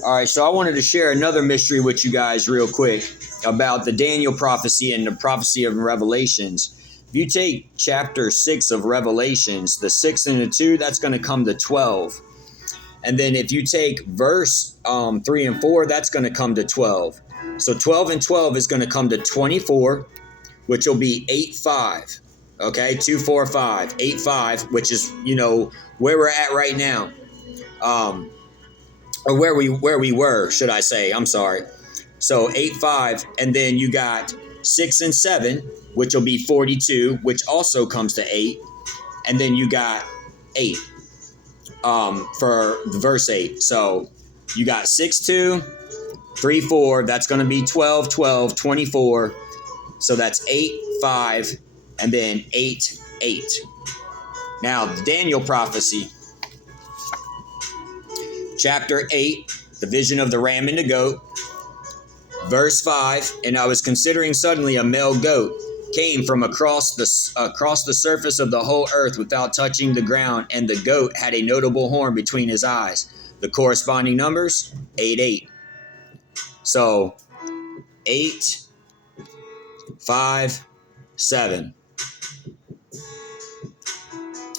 All right, so I wanted to share another mystery with you guys real quick about the Daniel prophecy and the prophecy of Revelations. If you take chapter 6 of Revelations, the 6 and the 2, that's going to come to 12. And then if you take verse 3 and 4, that's going to come to 12. So 12 and 12 is going to come to 24, which will be 8-5. Okay, 2, 4, 5, 8-5, which is, where we're at right now. Or where we were, should I say. I'm sorry. So 8-5, and then you got 6 and 7, which will be 42, which also comes to 8. And then you got 8 for verse 8. So you got 6-2, 3-4, that's going to be 12, 12, 24. So that's 8-5, and then 8-8. Now, the Daniel prophecy. Chapter 8, the vision of the ram and the goat. Verse 5, and I was considering suddenly a male goat came from across the surface of the whole earth without touching the ground, and the goat had a notable horn between his eyes. The corresponding numbers, 8-8. So 8, 5, 7.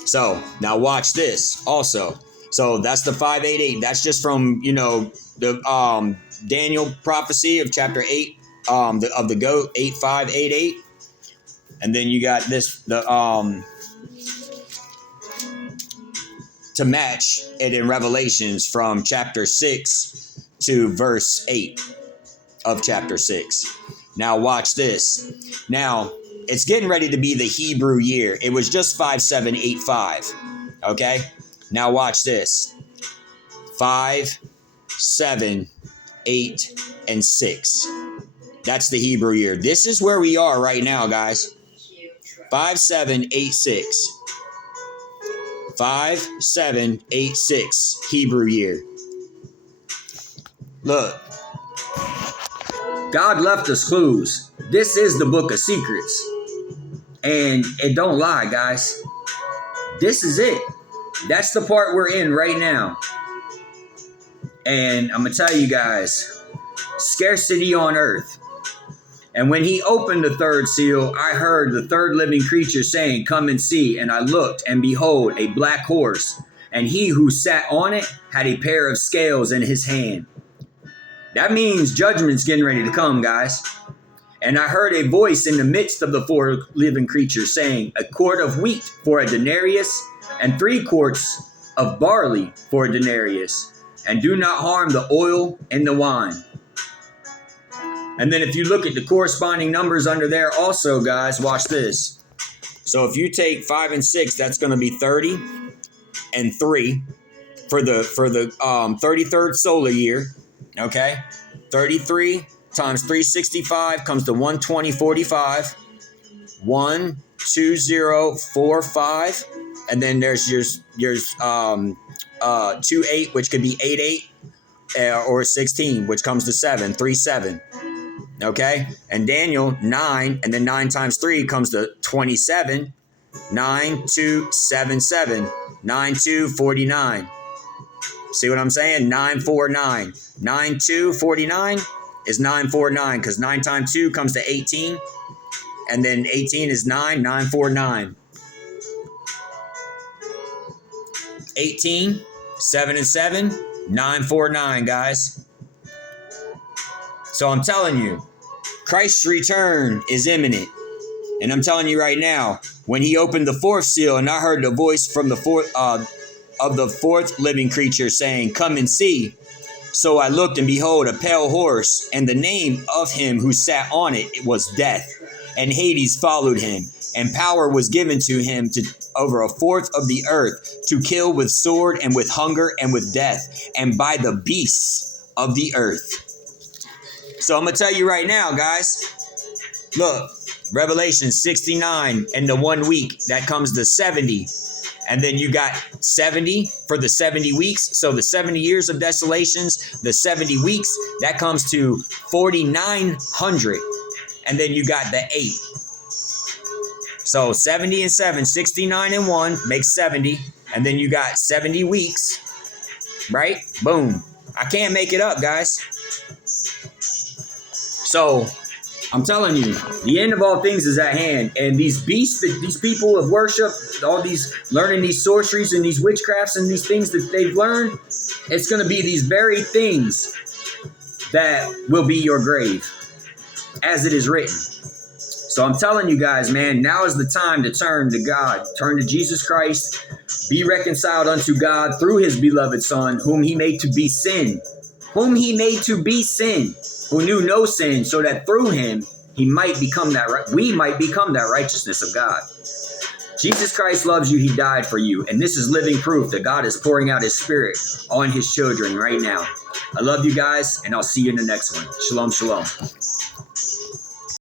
So now watch this also. So that's the 5-8-8. That's just from, the Daniel prophecy of chapter 8, of the goat, 8-5, 8-8. And then you got this, to match it in Revelations from chapter 6 to verse 8 of chapter 6. Now watch this. Now, it's getting ready to be the Hebrew year. It was just 5-7-8-5. Okay? Now watch this. 5, 7, 8, and 6. That's the Hebrew year. This is where we are right now, guys. 5, 7, 8, 6. 5, 7, 8, 6. Hebrew year. Look. God left us clues. This is the book of secrets. And it don't lie, guys. This is it. That's the part we're in right now. And I'm going to tell you guys, scarcity on earth. And when he opened the third seal, I heard the third living creature saying, "Come and see." And I looked, and behold, a black horse. And he who sat on it had a pair of scales in his hand. That means judgment's getting ready to come, guys. And I heard a voice in the midst of the four living creatures saying, "A quart of wheat for a denarius, and 3 quarts of barley for a denarius, and do not harm the oil and the wine." And then if you look at the corresponding numbers under there also, guys, watch this. So if you take 5 and 6, that's going to be 30 and 3 for the 33rd solar year. Okay? 33 times 365 comes to 120.45. 12045. And then there's your 28, which could be 88, or 16, which comes to 7, 37. Okay? And Daniel, 9, and then 9 times 3 comes to 27. 9277. 9249. See what I'm saying? 949. 9249 is 949, because 9 times 2 comes to 18. And then 18 is 9, 949. 18, 7 and 7, 949, guys. So I'm telling you, Christ's return is imminent. And I'm telling you right now, when he opened the 4th seal, and I heard the voice from the 4th living creature saying, "Come and see." So I looked, and behold, a pale horse, and the name of him who sat on it was Death, and Hades followed him, and power was given to him to over 1/4 of the earth, to kill with sword and with hunger and with death, and by the beasts of the earth. So I'm going to tell you right now, guys, look, Revelation 69 and the 1 week, that comes to 70. And then you got 70 for the 70 weeks. So the 70 years of desolations, the 70 weeks, that comes to 4,900. And then you got the 8. So 70 and 7, 69 and 1 makes 70. And then you got 70 weeks, right? Boom. I can't make it up, guys. So I'm telling you, the end of all things is at hand. And these beasts, these people of worship, all these learning these sorceries and these witchcrafts and these things that they've learned, it's going to be these very things that will be your grave, as it is written. So I'm telling you guys, man, now is the time to turn to God, turn to Jesus Christ, be reconciled unto God through his beloved Son, whom he made to be sin, who knew no sin, so that through him we might become that righteousness of God. Jesus Christ loves you. He died for you. And this is living proof that God is pouring out his spirit on his children right now. I love you guys, and I'll see you in the next one. Shalom, shalom.